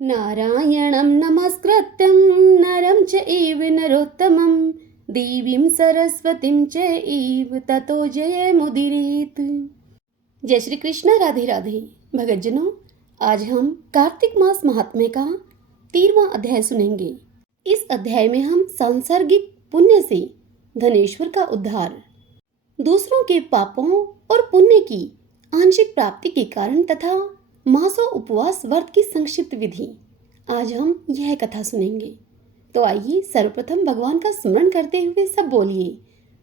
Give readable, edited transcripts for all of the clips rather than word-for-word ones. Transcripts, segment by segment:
नारायणं नमस्कृत्यं नरं चैव नरोत्तमं देवीं सरस्वतीं चैव ततो जयमुदीरयेत्। जय श्री कृष्ण। राधे राधे। भगतजनों, आज हम कार्तिक मास महात्म्य का 13वां अध्याय सुनेंगे। इस अध्याय में हम सांसर्गिक पुण्य से धनेश्वर का उद्धार, दूसरों के पापों और पुण्य की आंशिक प्राप्ति के कारण तथा मासों उपवास व्रत की संक्षिप्त विधि, आज हम यह कथा सुनेंगे। तो आइए सर्वप्रथम भगवान का स्मरण करते हुए सब बोलिए,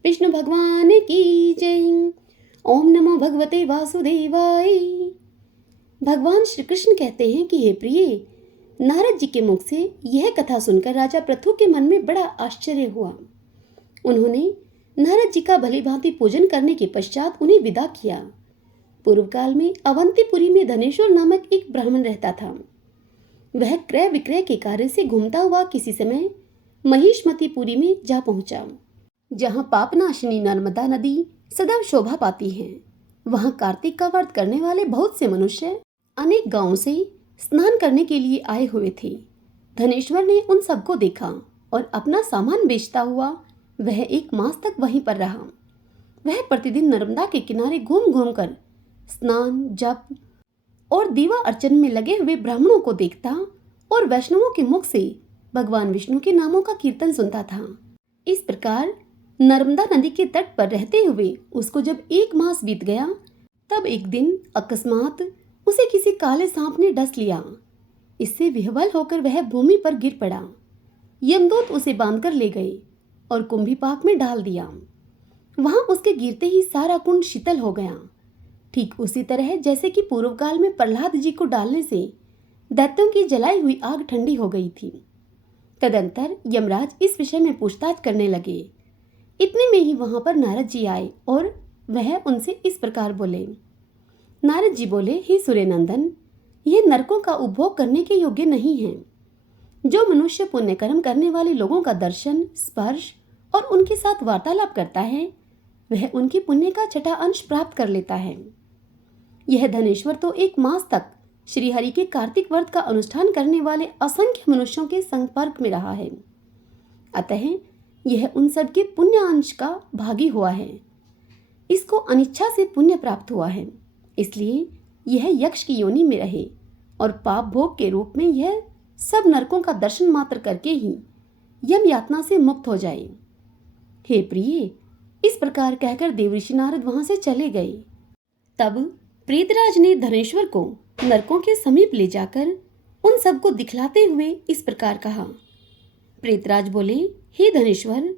विष्णु भगवान की जय। ओम नमो भगवते वासुदेवाय। भगवान श्री कृष्ण कहते हैं कि हे प्रिय, नारद जी के मुख से यह कथा सुनकर राजा पृथु के मन में बड़ा आश्चर्य हुआ। उन्होंने नारद जी का भली भांति पूजन करने के पश्चात उन्हें विदा किया। पूर्व काल में अवंतीपुरी में धनेश्वर नामक एक ब्राह्मण रहता था। वह क्रय विक्रय के कार्य से घूमता हुआ किसी समय महिष्मतीपुरी में जा पहुंचा, जहां पापनाशिनी नर्मदा नदी सदैव शोभा पाती है। वहां कार्तिक का व्रत करने वाले बहुत से मनुष्य अनेक गांवों से स्नान करने के लिए आए हुए थे। धनेश्वर ने उन सबको देखा और अपना सामान बेचता हुआ वह एक मास तक वहीं पर रहा। वह प्रतिदिन नर्मदा के किनारे घूम घूम कर स्नान, जप और दीवा अर्चन में लगे हुए ब्राह्मणों को देखता और वैष्णवों के मुख से भगवान विष्णु के नामों का कीर्तन सुनता था। इस प्रकार नर्मदा नदी के तट पर रहते हुए उसको जब 1 मास बीत गया, तब एक दिन अकस्मात उसे किसी काले सांप ने डस लिया। इससे विह्वल होकर वह भूमि पर गिर पड़ा। यमदूत उसे बांधकर ले गए और कुंभीपाक में डाल दिया। वहां उसके गिरते ही सारा कुंड शीतल हो गया, ठीक उसी तरह जैसे कि पूर्व काल में प्रहलाद जी को डालने से दैत्यों की जलाई हुई आग ठंडी हो गई थी। तदंतर यमराज इस विषय में पूछताछ करने लगे। इतने में ही वहां पर नारद जी आए और वह उनसे इस प्रकार बोले। नारद जी बोले, हे सूर्यनंदन, यह नरकों का उपभोग करने के योग्य नहीं है। जो मनुष्य पुण्य कर्म करने वाले लोगों का दर्शन, स्पर्श और उनके साथ वार्तालाप करता है, वह उनकी पुण्य का छठा अंश प्राप्त कर लेता है। यह धनेश्वर तो 1 मास तक श्रीहरि के कार्तिक व्रत का अनुष्ठान करने वाले असंख्य मनुष्यों के संपर्क में रहा है। अतः यह उन सब के पुण्य अंश का भागी हुआ है। इसको अनिच्छा से पुण्य प्राप्त हुआ है, इसलिए यह यक्ष की योनि में रहे और पाप भोग के रूप में यह सब नरकों का दर्शन मात्र करके ही यम यातना से मुक्त हो जाए। हे प्रिय, इस प्रकार कहकर देवऋषि नारद वहां से चले गए। तब प्रेतराज ने धनेश्वर को नरकों के समीप ले जाकर उन सबको दिखलाते हुए इस प्रकार कहा। प्रेतराज बोले, हे धनेश्वर,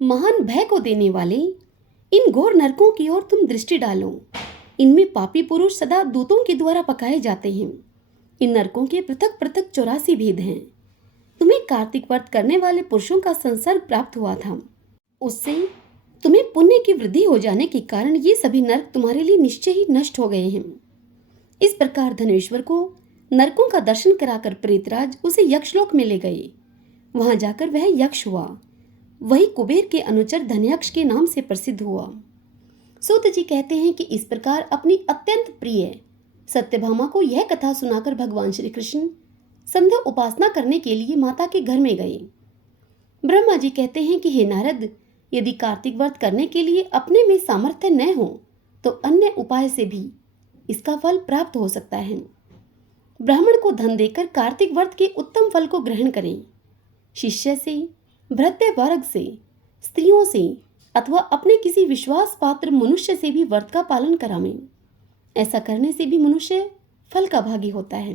महान भय को देने वाले इन घोर नरकों की ओर तुम दृष्टि डालो। इनमें पापी पुरुष सदा दूतों के द्वारा पकाए जाते हैं। इन नरकों के पृथक पृथक 84 भेद हैं। तुम्हें कार्तिक व्रत करने वाले पुरुषों का संसर्ग प्राप्त हुआ था, उससे तुम्हें पुण्य की वृद्धि हो जाने के कारण ये सभी नरक तुम्हारे लिए निश्चय ही नष्ट हो गए हैं। इस प्रकार धनेश्वर को नरकों का दर्शन कराकर प्रेतराज उसे यक्षलोक में ले गए। वहां जाकर वह यक्ष हुआ। वही कुबेर के अनुचर धनयक्ष के नाम से प्रसिद्ध हुआ। सूत जी कहते हैं कि इस प्रकार अपनी अत्यंत प्रिय सत्यभामा को यह कथा सुनाकर भगवान श्री कृष्ण संध्या उपासना करने के लिए माता के घर में गए। ब्रह्मा जी कहते हैं कि हे नारद, यदि कार्तिक व्रत करने के लिए अपने में सामर्थ्य न हो तो अन्य उपाय से भी इसका फल प्राप्त हो सकता है। ब्राह्मण को धन देकर कार्तिक व्रत के उत्तम फल को ग्रहण करें। शिष्य से, भृत्य वर्ग से, स्त्रियों से अथवा अपने किसी विश्वास पात्र मनुष्य से भी व्रत का पालन करावें। ऐसा करने से भी मनुष्य फल का भागी होता है।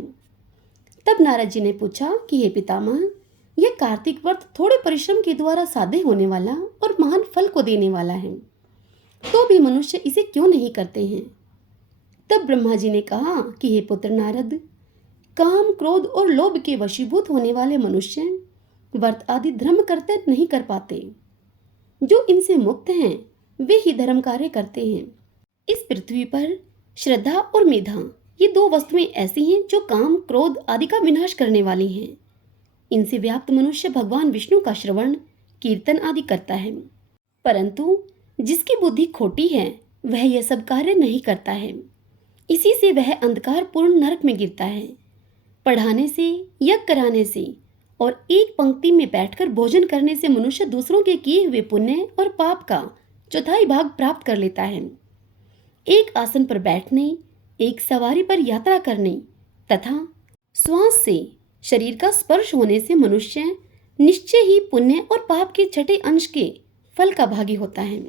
तब नारद जी ने पूछा कि हे पितामह, यह कार्तिक व्रत थोड़े परिश्रम के द्वारा साध्य होने वाला और महान फल को देने वाला है, तो भी मनुष्य इसे क्यों नहीं करते हैं? तब ब्रह्मा जी ने कहा कि हे पुत्र नारद, काम, क्रोध और लोभ के वशीभूत होने वाले मनुष्य व्रत आदि धर्म करते नहीं कर पाते। जो इनसे मुक्त हैं वे ही धर्म कार्य करते हैं। इस पृथ्वी पर श्रद्धा और मेधा, ये 2 वस्तुएं ऐसी हैं जो काम, क्रोध आदि का विनाश करने वाली हैं। इनसे व्याप्त मनुष्य भगवान विष्णु का श्रवण, कीर्तन आदि करता है, परंतु जिसकी बुद्धि खोटी है वह यह सब कार्य नहीं करता है। इसी से वह अंधकार पूर्ण नरक में गिरता है। पढ़ाने से, यज्ञ कराने से और एक पंक्ति में बैठकर भोजन करने से मनुष्य दूसरों के किए हुए पुण्य और पाप का चौथाई भाग प्राप्त कर लेता है। एक आसन पर बैठने, एक सवारी पर यात्रा करने तथा श्वास से शरीर का स्पर्श होने से मनुष्य निश्चय ही पुण्य और पाप के छठे अंश के फल का भागी होता है।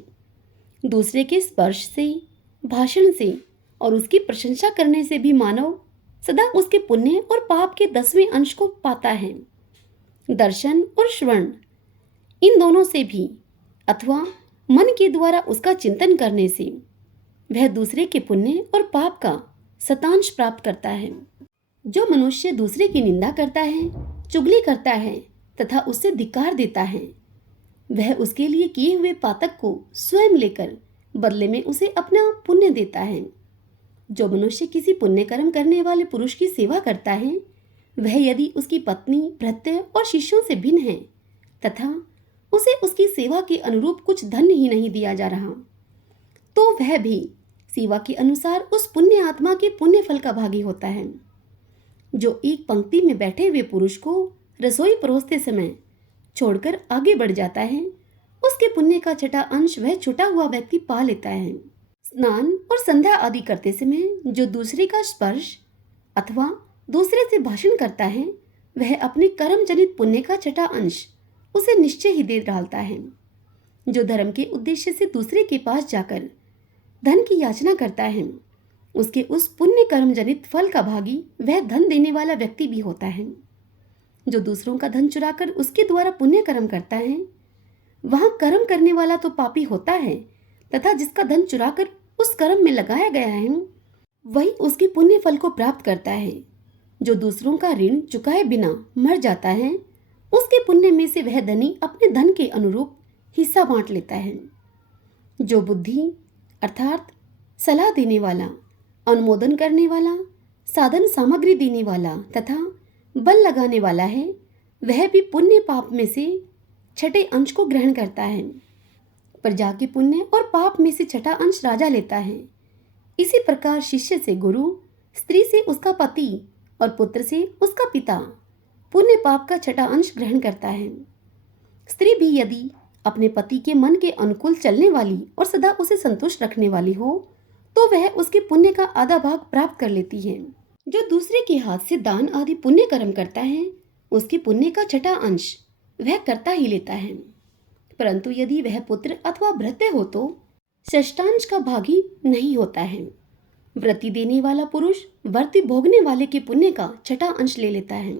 दूसरे के स्पर्श से, भाषण से और उसकी प्रशंसा करने से भी मानव सदा उसके पुण्य और पाप के 10वें अंश को पाता है। दर्शन और श्रवण, इन दोनों से भी अथवा मन के द्वारा उसका चिंतन करने से वह दूसरे के पुण्य और पाप का शतांश प्राप्त करता है। जो मनुष्य दूसरे की निंदा करता है, चुगली करता है तथा उससे धिक्कार देता है, वह उसके लिए किए हुए पातक को स्वयं लेकर बदले में उसे अपना पुण्य देता है। जो मनुष्य किसी पुण्य कर्म करने वाले पुरुष की सेवा करता है, वह यदि उसकी पत्नी, भृत्य और शिष्यों से भिन्न है तथा उसे उसकी सेवा के अनुरूप कुछ धन ही नहीं दिया जा रहा, तो वह भी सेवा के अनुसार उस पुण्य आत्मा के पुण्य फल का भागी होता है। जो एक पंक्ति में बैठे हुए पुरुष को रसोई परोसते समय छोड़कर आगे बढ़ जाता है, उसके पुण्य का छठा अंश वह छुटा हुआ व्यक्ति पा लेता है। स्नान और संध्या आदि करते समय जो दूसरे का स्पर्श अथवा दूसरे से भाषण करता है, वह अपने कर्म जनित पुण्य का छठा अंश उसे निश्चय ही दे डालता है। जो धर्म के उद्देश्य से दूसरे के पास जाकर धन की याचना करता है, उसके उस पुण्य कर्म जनित फल का भागी वह धन देने वाला व्यक्ति भी होता है। जो दूसरों का धन चुराकर उसके द्वारा पुण्य कर्म करता है, वहां कर्म करने वाला तो पापी होता है तथा जिसका धन चुराकर उस कर्म में लगाया गया है, वही उसके पुण्य फल को प्राप्त करता है। जो दूसरों का ऋण चुकाए बिना मर जाता है, उसके पुण्य में से वह धनी अपने धन के अनुरूप हिस्सा बांट लेता है। जो बुद्धि अर्थात सलाह देने वाला, अनुमोदन करने वाला, साधन सामग्री देने वाला तथा बल लगाने वाला है, वह भी पुण्य पाप में से छठे अंश को ग्रहण करता है। प्रजा के पुण्य और पाप में से छठा अंश राजा लेता है। इसी प्रकार शिष्य से गुरु, स्त्री से उसका पति और पुत्र से उसका पिता पुण्य पाप का छठा अंश ग्रहण करता है। स्त्री भी यदि अपने पति के मन के अनुकूल चलने वाली और सदा उसे संतुष्ट रखने वाली हो, तो वह उसके पुण्य का आधा भाग प्राप्त कर लेती है। जो दूसरे के हाथ से दान आदि पुण्य कर्म करता है, उसके पुण्य का छठा अंश वह करता ही लेता है। परंतु यदि वह पुत्र अथवा भृत्य हो तो षष्ठांश का भागी नहीं होता है। व्रति देने वाला पुरुष व्रति भोगने वाले के पुण्य का छठा अंश ले लेता है,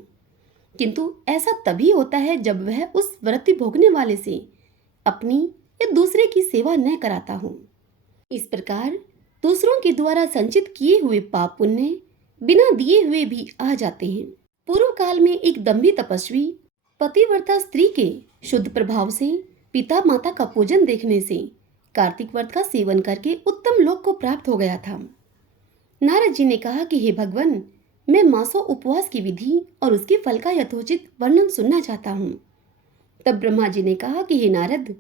किंतु ऐसा तभी होता है जब वह उस व्रति भोगने वाले से अपनी या दूसरे की सेवा न कराता हो। इस प्रकार दूसरों के द्वारा संचित किए हुए पाप पुण्य बिना दिए हुए भी आ जाते हैं। पूर्व काल में एक दम्भी तपस्वी पतिव्रता स्त्री के शुद्ध प्रभाव से पिता माता का पूजन देखने से कार्तिक व्रत का सेवन करके उत्तम लोक को प्राप्त हो गया था। नारद जी ने कहा कि हे भगवान, मैं मासों उपवास की विधि और उसके फल का यथोचित वर्णन सुनना चाहता हूँ। तब ब्रह्मा जी ने कहा कि हे नारद,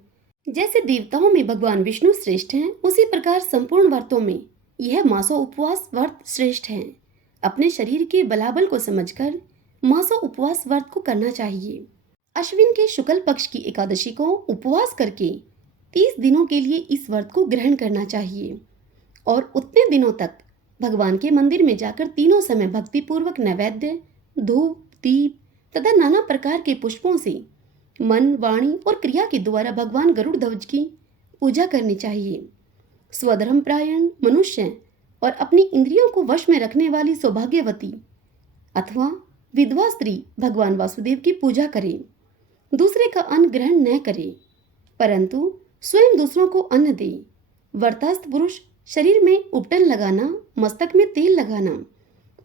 जैसे देवताओं में भगवान विष्णु श्रेष्ठ हैं, उसी प्रकार संपूर्ण व्रतों में यह मासों उपवास व्रत श्रेष्ठ है। अपने शरीर के बलाबल को समझकर मासों उपवास व्रत को करना चाहिए। अश्विन के शुक्ल पक्ष की एकादशी को उपवास करके 30 दिनों के लिए इस व्रत को ग्रहण करना चाहिए और उतने दिनों तक भगवान के मंदिर में जाकर तीनों समय भक्ति पूर्वक नैवेद्य, धूप, दीप तथा नाना प्रकार के पुष्पों से मन, वाणी और क्रिया के द्वारा भगवान गरुड़ ध्वज की पूजा करनी चाहिए। स्वधर्म प्रायण मनुष्य और अपनी इंद्रियों को वश में रखने वाली सौभाग्यवती अथवा विधवा स्त्री भगवान वासुदेव की पूजा करे। दूसरे का अन्न ग्रहण न करे, परंतु स्वयं दूसरों को अन्न दे। व्रतस्थ पुरुष शरीर में उपटन लगाना, मस्तक में तेल लगाना,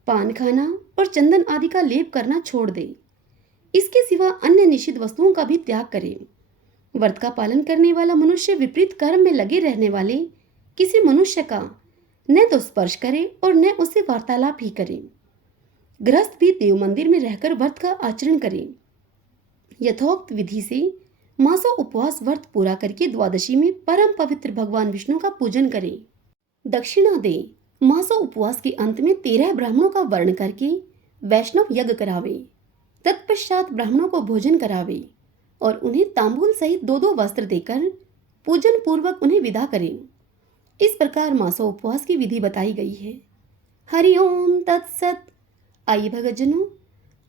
पान खाना और चंदन आदि का लेप करना छोड़ दे। इसके सिवा अन्य निषिद्ध वस्तुओं का भी त्याग करे। व्रत का पालन करने वाला मनुष्य विपरीत कर्म में लगे रहने वाले किसी मनुष्य का न तो स्पर्श करे और न उससे वार्तालाप ही करे। गृहस्थ भी देव मंदिर में रहकर व्रत का आचरण करे। यथोक्त विधि से मासों उपवास व्रत पूरा करके द्वादशी में परम पवित्र भगवान विष्णु का पूजन करे। दक्षिणा दे। मासों उपवास के अंत में 13 ब्राह्मणों का वर्ण करके वैष्णव यज्ञ करावे, तत्पश्चात ब्राह्मणों को भोजन करावे और उन्हें तांबूल सहित 2-2 वस्त्र देकर पूजन पूर्वक उन्हें विदा करें। इस प्रकार मासों उपवास की विधि बताई गई है। हरिओम तत्सत। आइए भगतजनों,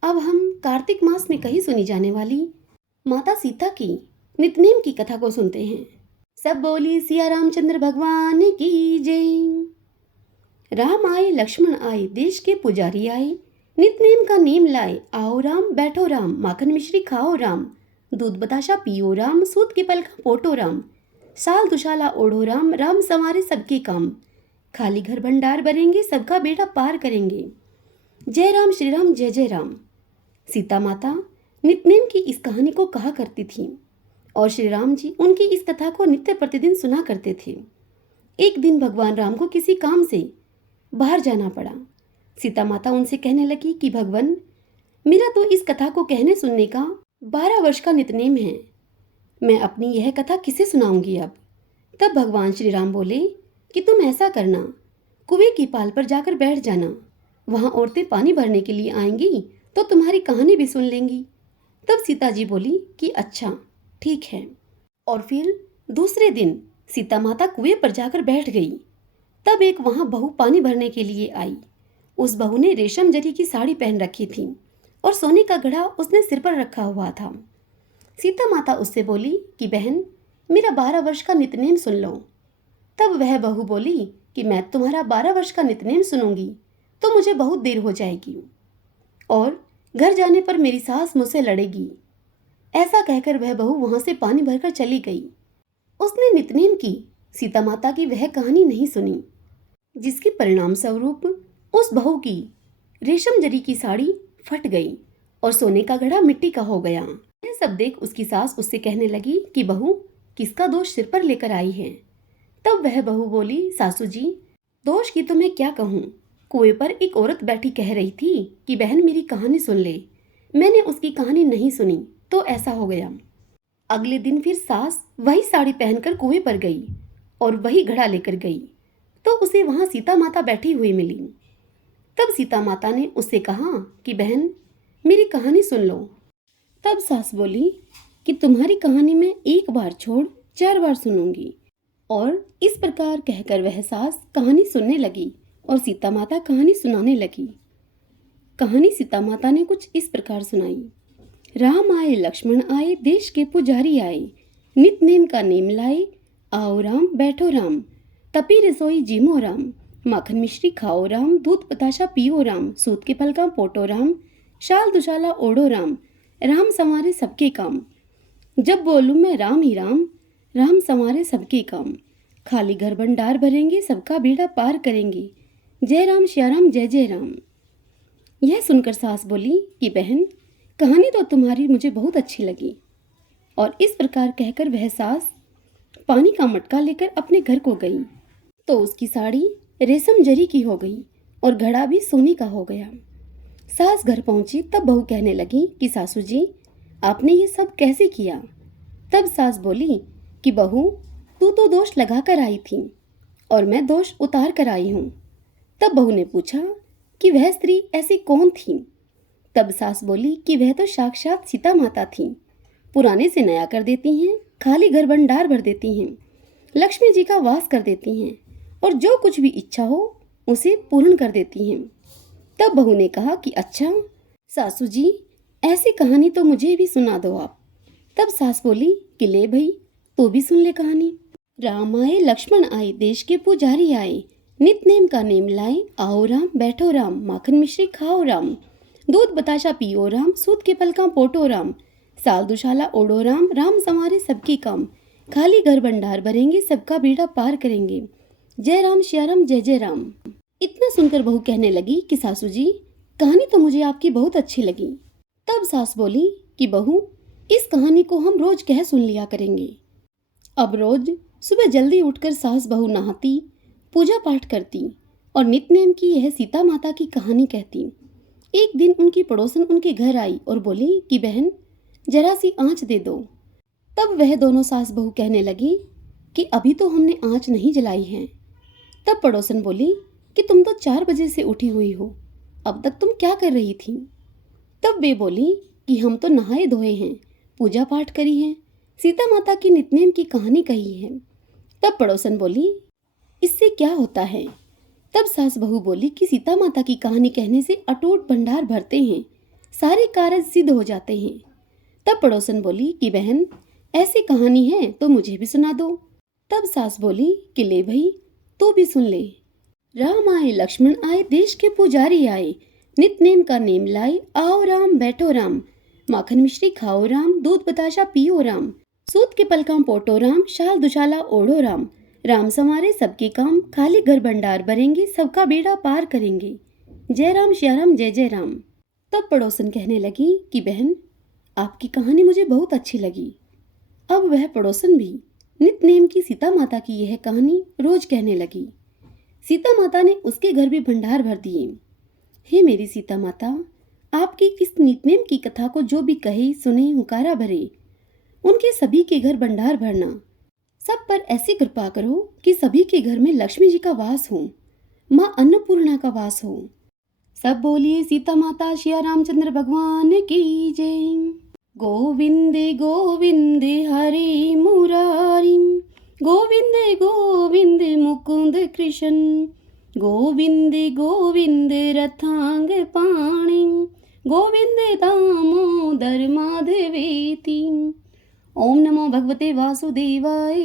अब हम कार्तिक मास में कही सुनी जाने वाली माता सीता की नितनेम की कथा को सुनते हैं। सब बोली सिया रामचंद्र भगवान की जय। राम आए लक्ष्मण आए, देश के पुजारी आए, नितनेम का नेम लाए, आओ राम बैठो राम, माखन मिश्री खाओ राम, दूध बताशा पियो राम, सूत के पल का पोटो राम, साल दुशाला ओढ़ो राम, राम संवारे सबके काम, खाली घर भंडार भरेंगे, सबका बेड़ा पार करेंगे, जय राम श्री राम जय जय राम। सीता माता नितनेम की इस कहानी को कहा करती थी और श्री राम जी उनकी इस कथा को नित्य प्रतिदिन सुना करते थे। एक दिन भगवान राम को किसी काम से बाहर जाना पड़ा। सीता माता उनसे कहने लगी कि भगवान, मेरा तो इस कथा को कहने सुनने का 12 वर्ष का नितनेम है, मैं अपनी यह कथा किसे सुनाऊंगी अब। तब भगवान श्री राम बोले कि तुम ऐसा करना, कुएं की पाल पर जाकर बैठ जाना, वहां औरतें पानी भरने के लिए आएंगी तो तुम्हारी कहानी भी सुन लेंगी। तब सीता जी बोली कि अच्छा ठीक है। और फिर दूसरे दिन सीता माता कुएं पर जाकर बैठ गई। तब एक वहां बहू पानी भरने के लिए आई। उस बहू ने रेशम जरी की साड़ी पहन रखी थी और सोने का घड़ा उसने सिर पर रखा हुआ था। सीता माता उससे बोली कि बहन, मेरा 12 वर्ष का नितनेम सुन लो। तब वह बहू बोली कि मैं तुम्हारा 12 वर्ष का नितनेम सुनूंगी तो मुझे बहुत देर हो जाएगी और घर जाने पर मेरी सास मुझसे लड़ेगी। ऐसा कहकर वह बहू वहां से पानी भरकर चली गई। उसने नितनेम की सीता माता की वह कहानी नहीं सुनी, जिसके परिणाम स्वरूप उस बहू की रेशम जरी की साड़ी फट गई और सोने का घड़ा मिट्टी का हो गया। यह सब देख उसकी सास उससे कहने लगी कि बहू, किसका दोष सिर पर लेकर आई है। तब वह बहू बोली, सासू जी, दोष की तो मैं क्या कहूँ, कुएं पर एक औरत बैठी कह रही थी कि बहन मेरी कहानी सुन ले। मैंने उसकी कहानी नहीं सुनी तो ऐसा हो गया। अगले दिन फिर सास वही साड़ी पहनकर कुएं पर गई और वही घड़ा लेकर गई तो उसे वहां सीता माता बैठी हुई मिली। तब सीता माता ने उससे कहा कि बहन मेरी कहानी सुन लो। तब सास बोली कि तुम्हारी कहानी मैं एक बार छोड़ 4 बार सुनूंगी। और इस प्रकार कहकर वह सास कहानी सुनने लगी और सीता माता कहानी सुनाने लगी। कहानी सीता माता ने कुछ इस प्रकार सुनाई। राम आए लक्ष्मण आए, देश के पुजारी आए, नितनेम का नेम लाए, आओ राम बैठो राम, तपी रसोई जीमो राम, माखन मिश्री खाओ राम, दूध बताशा पियो राम, सूत के फल का पोटो राम, शाल दुशाला ओढ़ो राम, राम संवारे सबके काम, जब बोलूं मैं राम ही राम, राम संवारे सबके काम, खाली घर भंडार भरेंगे, सबका बेड़ा पार करेंगे, जय राम श्या राम जय जय राम। यह सुनकर सास बोली कि बहन, कहानी तो तुम्हारी मुझे बहुत अच्छी लगी। और इस प्रकार कहकर वह सास पानी का मटका लेकर अपने घर को गई तो उसकी साड़ी रेशम जरी की हो गई और घड़ा भी सोने का हो गया। सास घर पहुंची तब बहू कहने लगी कि सासू जी, आपने ये सब कैसे किया। तब सास बोली कि बहू, तू तो दोष लगा कर आई थी और मैं दोष उतार कर आई हूँ। तब बहू ने पूछा कि वह स्त्री ऐसी कौन थी। तब सास बोली कि वह तो साक्षात सीता माता थी, पुराने से नया कर देती हैं, खाली घर भंडार भर देती हैं, लक्ष्मी जी का वास कर देती हैं और जो कुछ भी इच्छा हो उसे पूर्ण कर देती हैं। तब बहू ने कहा कि अच्छा सासू जी, ऐसी कहानी तो मुझे भी सुना दो आप। तब सास बोली कि ले भाई, तू भी सुन ले कहानी। राम आए लक्ष्मण आए, देश के पुजारी आए, नितनेम का नेम लाए, आओ राम बैठो राम, माखन मिश्री खाओ राम, दूध बताशा पियो राम, सूत के पल का पोटो राम, साल दुशाला ओढ़ो राम, राम संवारे सबके काम, खाली घर भंडार भरेंगे, सबका बेड़ा पार करेंगे, जय राम श्या राम जय जय राम। इतना सुनकर बहू कहने लगी कि सासू जी, कहानी तो मुझे आपकी बहुत अच्छी लगी। तब सास बोली कि बहू, इस कहानी को हम रोज कह सुन लिया करेंगे। अब रोज सुबह जल्दी उठकर सास बहू नहाती, पूजा पाठ करती और नितनेम की यह सीता माता की कहानी कहती। एक दिन उनकी पड़ोसन उनके घर आई और बोली कि बहन, जरा सी आँच दे दो। तब वह दोनों सास बहू कहने लगी कि अभी तो हमने आँच नहीं जलाई है। तब पड़ोसन बोली कि तुम तो 4 बजे से उठी हुई हो, अब तक तुम क्या कर रही थी? तब वे बोली कि हम तो नहाए धोए हैं, पूजा पाठ करी है, सीता माता की नित्नेम की कहानी कही है। तब पड़ोसन बोली, इससे क्या होता है? तब सास बहू बोली कि सीता माता की कहानी कहने से अटूट भंडार भरते हैं, सारे कार्य सिद्ध हो जाते हैं। तब पड़ोसन बोली कि बहन, ऐसी कहानी है तो मुझे भी सुना दो। तब सास बोली कि ले भाई, तू भी सुन ले। राम आए लक्ष्मण आए, देश के पुजारी आए, नित नेम का नेम लाए, आओ राम बैठो राम, माखन मिश्री खाओ राम, दूध बताशा पियो राम, सूत के पलकाम पोटो राम, शाल दुशाला ओढ़ो राम, राम संवारे सबके काम, खाली घर भंडार भरेंगे, सबका बेड़ा पार करेंगे, जय राम श्या राम जय जय राम। तब पड़ोसन कहने लगी कि बहन, आपकी कहानी मुझे बहुत अच्छी लगी। अब वह पड़ोसन भी नित नेम की सीता माता की यह कहानी रोज कहने लगी। सीता माता ने उसके घर भी भंडार भर दिए। हे मेरी सीता माता, आपकी इस नितनेम की कथा को जो भी कहे सुने हुकारा भरे, उनके सभी के घर भंडार भरना। सब पर ऐसी कृपा करो कि सभी के घर में लक्ष्मी जी का वास हो, माँ अन्नपूर्णा का वास हो। सब बोलिए सीता माता श्री रामचंद्र भगवान की जय। गोविंद गोविंद हरे मुरारी, गोविंद गोविंद मुकुंद कृष्ण, गोविंद गोविंद रथांग पाणि, गोविंद दामोदर माधवेति। ओम नमो भगवते वासुदेवाय।